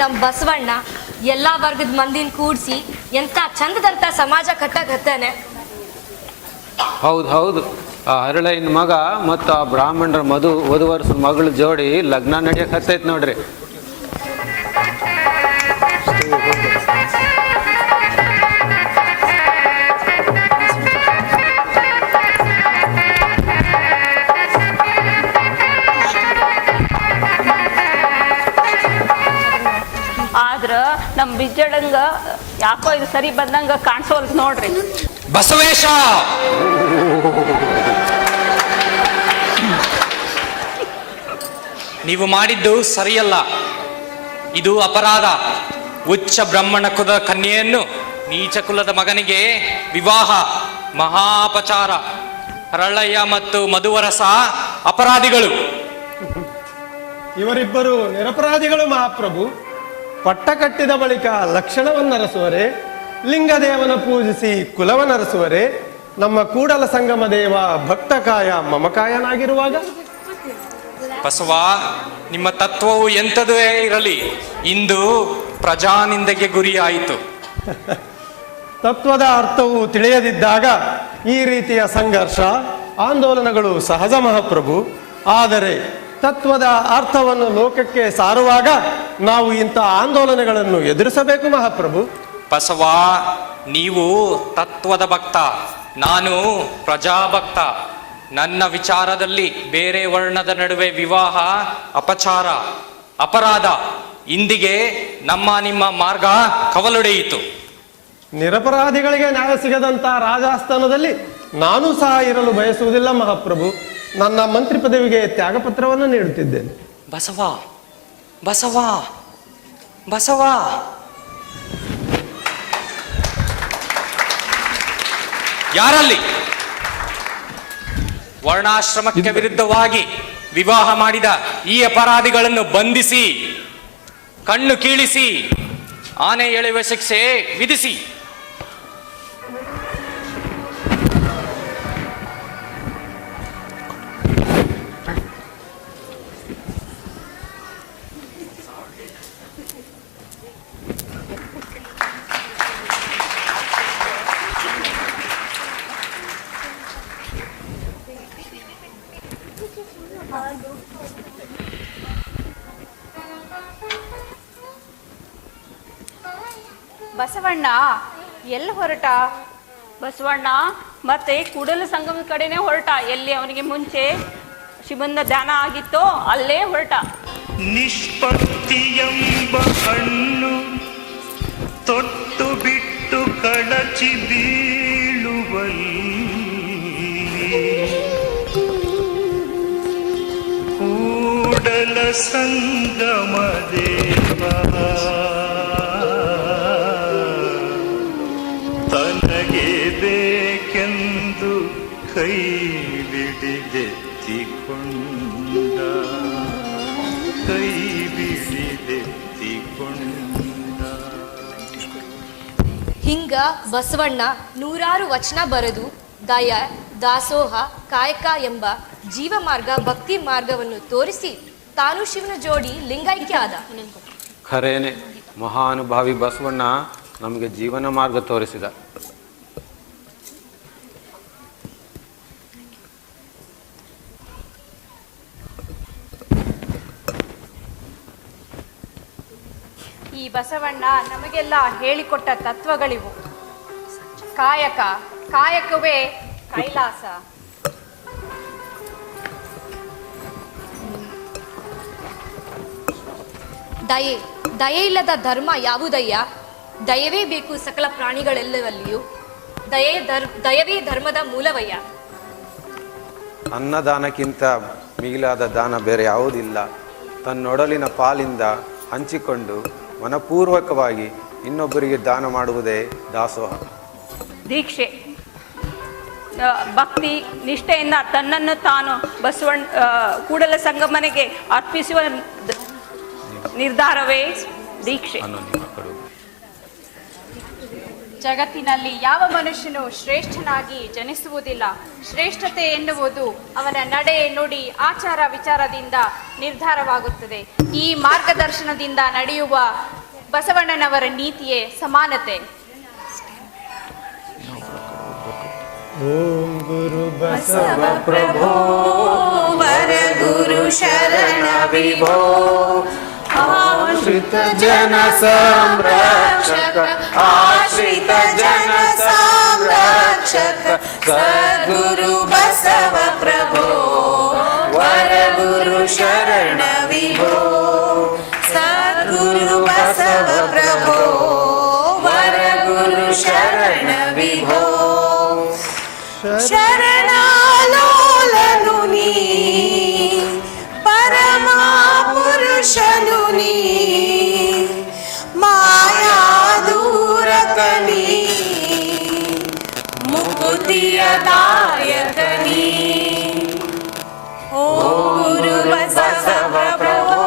ನಮ್ಮ ಬಸವಣ್ಣ ಎಲ್ಲಾ ವರ್ಗದ ಮಂದಿನ ಕೂಡಿಸಿ ಎಂತ ಚಂದದಂತ ಸಮಾಜ ಕಟ್ಟಕತ್ತಾನೆ. ಹೌದು ಹೌದು, ಆ ಹರಳೈನ ಮಗ ಮತ್ತು ಆ ಬ್ರಾಹ್ಮಣರ ವಧುವರ್ಸ ಮಗಳ ಜೋಡಿ ಲಗ್ನ ನಡೆಯಕ್ಕೆ ಹತ್ತೈತೆ ನೋಡ್ರಿ. ಆದ್ರ ನಮ್ಮ ಬಿಜ್ಜಳಂಗ ಯಾಕೋ ಇದು ಸರಿ ಬಂದಂಗ ಕಾಣಿಸೋಲ್ದು ನೋಡ್ರಿ. ಬಸವೇಶ, ನೀವು ಮಾಡಿದ್ದು ಸರಿಯಲ್ಲ, ಇದು ಅಪರಾಧ. ಉಚ್ಚ ಬ್ರಾಹ್ಮಣ ಕುಲದ ಕನ್ಯೆಯನ್ನು ನೀಚ ಕುಲದ ಮಗನಿಗೆ ವಿವಾಹ ಮಹಾಪಚಾರ. ಹರಳಯ್ಯ ಮತ್ತು ಮಧುವರಸ ಅಪರಾಧಿಗಳು. ಇವರಿಬ್ಬರು ನಿರಪರಾಧಿಗಳು ಮಹಾಪ್ರಭು. ಪಟ್ಟ ಕಟ್ಟಿದ ಬಳಿಕ ಲಕ್ಷಣವನ್ನರಸುವರೆ, ಲಿಂಗದೇವನ ಪೂಜಿಸಿ ಕುಲವನ್ನರಸುವರೆ, ನಮ್ಮ ಕೂಡಲ ಸಂಗಮ ದೇವ ಭಕ್ತಕಾಯ ಮಮಕಾಯನಾಗಿರುವಾಗ. ಬಸವ, ನಿಮ್ಮ ತತ್ವವು ಎಂಥದೇ ಇರಲಿ, ಇಂದು ಪ್ರಜಾನಿಂದೆಗೆ ಗುರಿಯಾಯಿತು. ತತ್ವದ ಅರ್ಥವು ತಿಳಿಯದಿದ್ದಾಗ ಈ ರೀತಿಯ ಸಂಘರ್ಷ ಆಂದೋಲನಗಳು ಸಹಜ ಮಹಾಪ್ರಭು. ಆದರೆ ತತ್ವದ ಅರ್ಥವನ್ನು ಲೋಕಕ್ಕೆ ಸಾರುವಾಗ ನಾವು ಇಂಥ ಆಂದೋಲನಗಳನ್ನು ಎದುರಿಸಬೇಕು ಮಹಾಪ್ರಭು. ಬಸವ, ನೀವು ತತ್ವದ ಭಕ್ತ, ನಾನು ಪ್ರಜಾಭಕ್ತ. ನನ್ನ ವಿಚಾರದಲ್ಲಿ ಬೇರೆ ವರ್ಣದ ನಡುವೆ ವಿವಾಹ ಅಪಚಾರ, ಅಪರಾಧ. ಇಂದಿಗೆ ನಮ್ಮ ನಿಮ್ಮ ಮಾರ್ಗ ಕವಲೊಡೆಯಿತು. ನಿರಪರಾಧಿಗಳಿಗೆ ನ್ಯಾಯ ಸಿಗದಂತ ರಾಜಾಸ್ಥಾನದಲ್ಲಿ ನಾನೂ ಸಹ ಇರಲು ಬಯಸುವುದಿಲ್ಲ ಮಹಾಪ್ರಭು. ನನ್ನ ಮಂತ್ರಿ ಪದವಿಗೆ ತ್ಯಾಗಪತ್ರವನ್ನು ನೀಡುತ್ತಿದ್ದೇನೆ. ಬಸವ ಬಸವ ಬಸವ, ಯಾರಲ್ಲಿ ವರ್ಣಾಶ್ರಮಕ್ಕೆ ವಿರುದ್ಧವಾಗಿ ವಿವಾಹ ಮಾಡಿದ ಈ ಅಪರಾಧಿಗಳನ್ನು ಬಂಧಿಸಿ ಕಣ್ಣು ಕೀಳಿಸಿ ಆನೆ ಎಳೆಯುವ ಶಿಕ್ಷೆ ವಿಧಿಸಿ. ಬಸವಣ್ಣ ಎಲ್ಲಿ ಹೊರಟ? ಬಸವಣ್ಣ ಮತ್ತೆ ಕೂಡಲ ಸಂಗಮದ ಕಡೆನೆ ಹೊರಟ. ಎಲ್ಲಿ ಅವನಿಗೆ ಮುಂಚೆ ಶಿವನ ಧ್ಯಾನ ಆಗಿತ್ತೋ ಅಲ್ಲೇ ಹೊರಟ. ನಿಷ್ಪತ್ತಿ ಎಂಬ ಹಣ್ಣು ತೊಟ್ಟು ಬಿಟ್ಟು ಕಳಚಿ ಬೀಳುವಲ್ಲಿ ಕೂಡಲ ಸಂಗಮ ದೇವ ತನಗೆ ಬೇಕೆಂದು ಕೈ ಬಿಡಿದೆತ್ತಿಕೊಂಡ, ಕೈ ಬಿಡಿದೆತ್ತಿಕೊಂಡ. ಹಿಂಗ ಬಸವಣ್ಣ ನೂರಾರು ವಚನ ಬರೆದು ದಯ, ದಾಸೋಹ, ಕಾಯಕ ಎಂಬ ಜೀವ ಮಾರ್ಗ, ಭಕ್ತಿ ಮಾರ್ಗವನ್ನು ತೋರಿಸಿ ತಾನು ಶಿವನ ಜೋಡಿ ಲಿಂಗೈಕ್ಯ ಆದ. ಖರೇನೆ ಮಹಾನುಭಾವಿ ಬಸವಣ್ಣ ನಮಗೆ ಜೀವನ ಮಾರ್ಗ ತೋರಿಸಿದ. ಈ ಬಸವಣ್ಣ ನಮಗೆಲ್ಲ ಹೇಳಿಕೊಟ್ಟ ತತ್ವಗಳಿವು. ಕಾಯಕ, ಕಾಯಕವೇ ಕೈಲಾಸ. ದಯೆ, ದಯೆ ಇಲ್ಲದ ಧರ್ಮ ಯಾವುದಯ್ಯ? ದಯವೇ ಬೇಕು ಸಕಲ ಪ್ರಾಣಿಗಳೆಲ್ಲವಲ್ಲಿಯೂ. ದಯವೇ ಧರ್ಮದ ಮೂಲವಯ್ಯ. ಅನ್ನದಾನಕ್ಕಿಂತ ಮಿಗಿಲಾದ ದಾನ ಬೇರೆ ಯಾವುದಿಲ್ಲ. ತನ್ನೊಡಲಿನ ಪಾಲಿಂದ ಹಂಚಿಕೊಂಡು ಮನಪೂರ್ವಕವಾಗಿ ಇನ್ನೊಬ್ಬರಿಗೆ ದಾನ ಮಾಡುವುದೇ ದಾಸೋಹ. ದೀಕ್ಷೆ, ಭಕ್ತಿ ನಿಷ್ಠೆಯಿಂದ ತನ್ನನ್ನು ತಾನು ಬಸವಣ್ಣ ಕೂಡಲ ಸಂಗಮನಿಗೆ ಅರ್ಪಿಸುವ ನಿರ್ಧಾರವೇ ದೀಕ್ಷೆ. ಜಗತ್ತಿನಲ್ಲಿ ಯಾವ ಮನುಷ್ಯನು ಶ್ರೇಷ್ಠನಾಗಿ ಜನಿಸುವುದಿಲ್ಲ. ಶ್ರೇಷ್ಠತೆ ಎನ್ನುವುದು ಅವನ ನಡೆ, ನುಡಿ, ಆಚಾರ ವಿಚಾರದಿಂದ ನಿರ್ಧಾರವಾಗುತ್ತದೆ. ಈ ಮಾರ್ಗದರ್ಶನದಿಂದ ನಡೆಯುವ ಬಸವಣ್ಣನವರ ನೀತಿಯೇ ಸಮಾನತೆ. ಓಂ ಗುರು ಬಸವ ಪ್ರಭೋ ವರ ಗುರು ಶರಣ ವಿಭೋ ಆಶ್ರಿತ ಜನ ಸಂರಕ್ಷಕ ಆಶ್ರಿತ ಜನ ಸಂರಕ್ಷಕ ಸದ್ಗುರು ಬಸವ ಪ್ರಭೋ ವರ ಗುರು ಶರಣ ವಿಭೋ ಸದ್ಗುರು ಬಸವ ಪ್ರಭೋ ವರ ಗುರು ಶರಣ ವಿಭೋ ಶರಣಾಲೋಲನು ನೀ ಪರಮಾ ಪುರುಷನು ನೀ ಮಾಯಾ ದೂರಕ ನೀ ಮುಕುತಿಯ ದಾಯಕ ನೀ ಓ ಗುರು ಬಸವ ಪ್ರಭೋ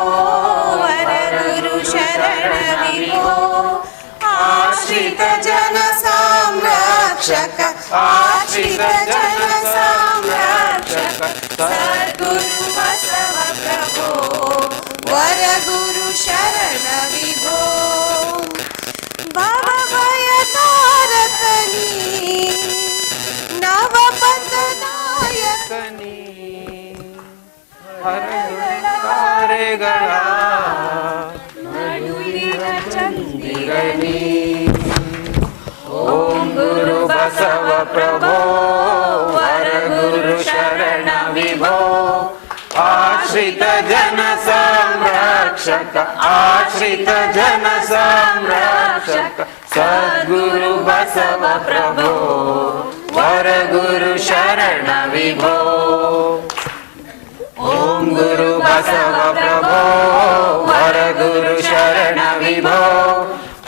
ವರ ಗುರು ಶರಣ ವಿಭೋ ಆಶ್ರಿತ ಜನ ಸಂರಕ್ಷಕ ಆಶ್ರಿತ ಜನ ಸಂರಕ್ಷಕ ಸದ್ಗುರು ಬಸವ ಪ್ರಭೋ ವರ ಗುರು ಶರಣ ವಿಭೋ ಭವ ಭಯ ತಾರಕ ನೀ ನವ ಪಥನಾಯಕ ನೀ ಹರಗಳ ನಡುವಿನ ಚಂದಿರ ನೀ ಓಂ ಗುರು ಬಸವ ಪ್ರಭೋ ವರ ಗುರು ಶರಣ ವಿಭೋ ಆಶ್ರಿತ ಜನ ಸಂರಕ್ಷಕ ಆಶ್ರಿತ ಜನ ಸಂರಕ್ಷಕ ಸದ್ಗುರು ಬಸವ ಪ್ರಭೋ ವರಗುರು ಶರಣ ವಿಭೋ ಓಂ ಗುರು ಬಸವ ಪ್ರಭೋ ವರಗುರು ಶರಣ ವಿಭೋ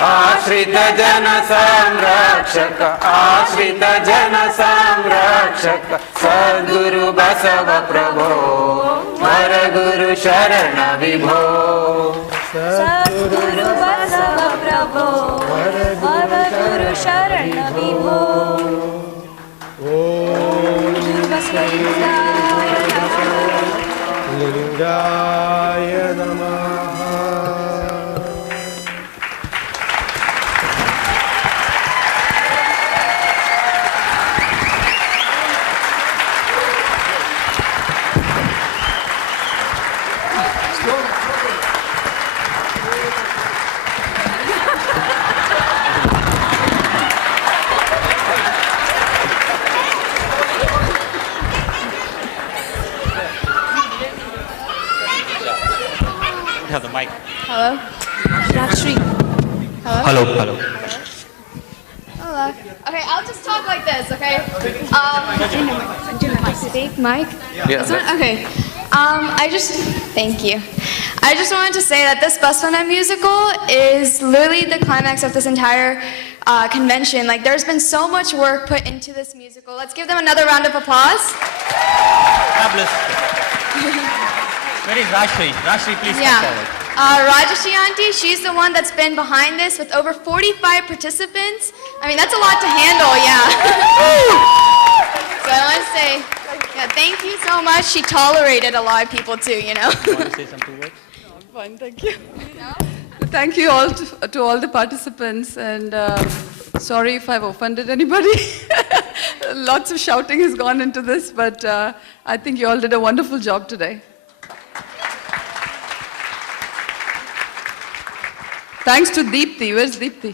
ಆಶ್ರಿತ ಜನ ಸಂರಕ್ಷಕ ಆಶ್ರಿತ ಜನ ಸಂರಕ್ಷಕ ಸದ್ಗುರು ಬಸವ ಪ್ರಭೋ ವರಗುರು ಶರಣ ವಿಭೋ ಸದ್ಗುರು ಬಸವ ಪ್ರಭೋ ವರಗುರು ಶರಣ ವಿಭೋ ಓಂ ಲಿಂಗಾಯ ನಮಃ. You have the mic. Hello? Rajshri. Hello? Hello. Hello. Okay, I'll just talk like this, okay? Fake mic? Yeah, This one? Okay. Thank you. I just wanted to say that this Basvana musical is literally the climax of this entire convention. Like, there's been so much work put into this musical. Let's give them another round of applause. Fabulous. Where is Rajshri? Rajshri, please come forward. Rajashri auntie, she's the one that's been behind this with over 45 participants. I mean, that's a lot to handle, yeah. So I want to say, yeah, thank you so much. She tolerated a lot of people too, you know. You want to say some 2 words? Fine, thank you. Thank you all to all the participants, and sorry if I've offended anybody. Lots of shouting has gone into this, but I think you all did a wonderful job today. Thanks to Deepthi. Where's Deepthi?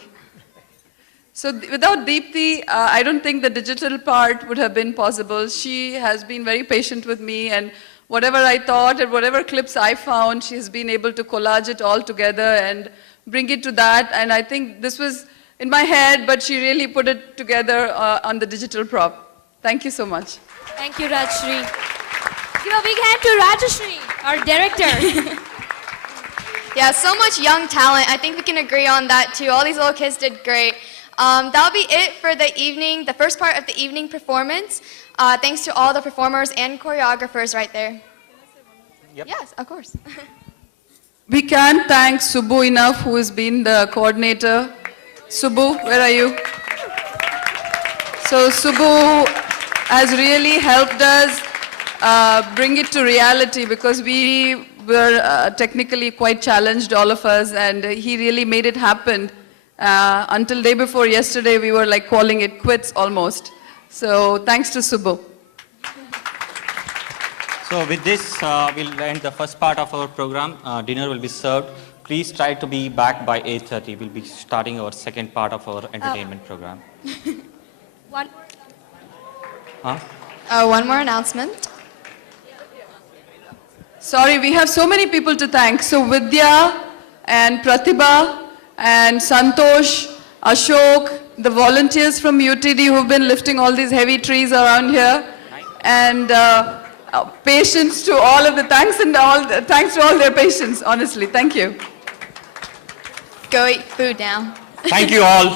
So without Deepthi, I don't think the digital part would have been possible. She has been very patient with me, and whatever I thought and whatever clips I found, she has been able to collage it all together and bring it to that. And I think this was in my head, but she really put it together on the digital prop. Thank you so much. Thank you, Rajshri. Give a big hand to Rajshri, our director. Yeah, so much young talent. I think we can agree on that too. All these little kids did great. That'll be it for the evening, the first part of the evening performance. Thanks to all the performers and choreographers right there. Yep. Yes, of course. We can't thank Subbu enough, who has been the coordinator. Subbu, where are you? So Subbu has really helped us bring it to reality, because we were technically quite challenged, all of us, and he really made it happen. Until day before yesterday, we were like calling it quits almost. So thanks to Subbu. So with this, we'll end the first part of our program. Dinner will be served. Please try to be back by 8:30. We'll be starting our second part of our entertainment program. One. Huh? One more announcement. Sorry, we have so many people to thank. So Vidya and Pratibha and Santosh, Ashok, the volunteers from UTD who've been lifting all these heavy trees around here, and patience to all of the thanks to all their patience. Honestly, thank you. Go eat food now. Thank you all.